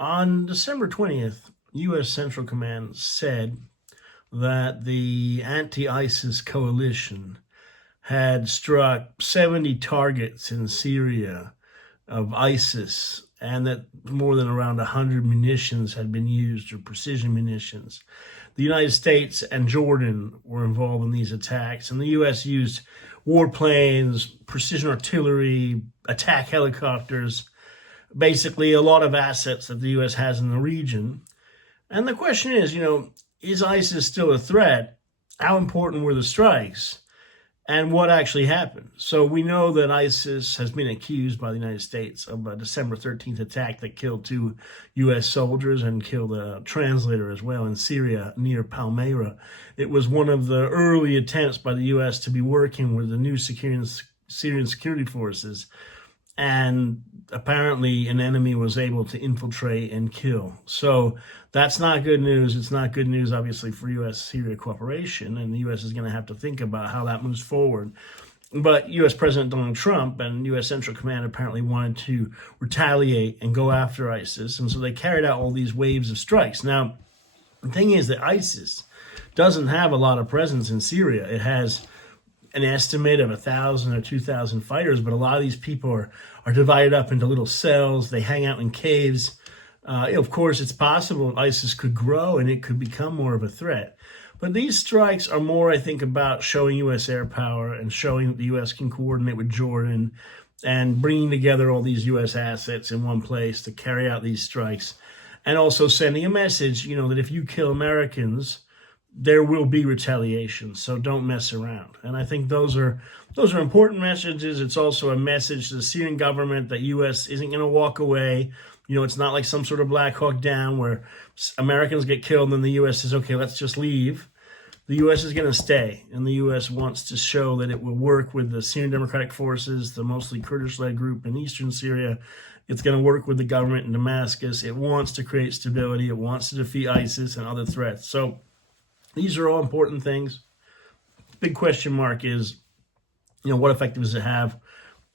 On December 20th, U.S. Central Command said that the anti-ISIS coalition had struck 70 targets in Syria of ISIS, and that more than around 100 munitions had been used, or precision munitions. The United States and Jordan were involved in these attacks, and the U.S. used warplanes, precision artillery, attack helicopters, basically a lot of assets that the U.S. has in the region. And the question is, is ISIS still a threat? How important were the strikes? And what actually happened? So we know that ISIS has been accused by the United States of a December 13th attack that killed 2 U.S. soldiers and killed a translator as well in Syria near Palmyra. It was one of the early attempts by the U.S. to be working with the new Syrian security forces, and apparently an enemy was able to infiltrate and kill. So that's not good news. It's not good news, obviously, for U.S.-Syria cooperation, and the U.S. is going to have to think about how that moves forward. But U.S. President Donald Trump and U.S. Central Command apparently wanted to retaliate and go after ISIS, and so they carried out all these waves of strikes. Now, the thing is that ISIS doesn't have a lot of presence in Syria. It has an estimate of 1,000 or 2,000 fighters, but a lot of these people are divided up into little cells. They hang out in caves. Of course, it's possible ISIS could grow and it could become more of a threat. But these strikes are more, I think, about showing U.S. air power and showing that the U.S. can coordinate with Jordan and bringing together all these U.S. assets in one place to carry out these strikes. And also sending a message, that if you kill Americans, there will be retaliation, so don't mess around. And I think those are important messages. It's also a message to the Syrian government that U.S. isn't going to walk away. It's not like some sort of Black Hawk Down where Americans get killed and then the U.S. says, okay, let's just leave. The U.S. is going to stay, and the U.S. wants to show that it will work with the Syrian Democratic Forces, the mostly Kurdish-led group in eastern Syria. It's going to work with the government in Damascus. It wants to create stability. It wants to defeat ISIS and other threats. So these are all important things. Big question mark is, what effect does it have?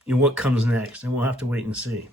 What comes next? And we'll have to wait and see.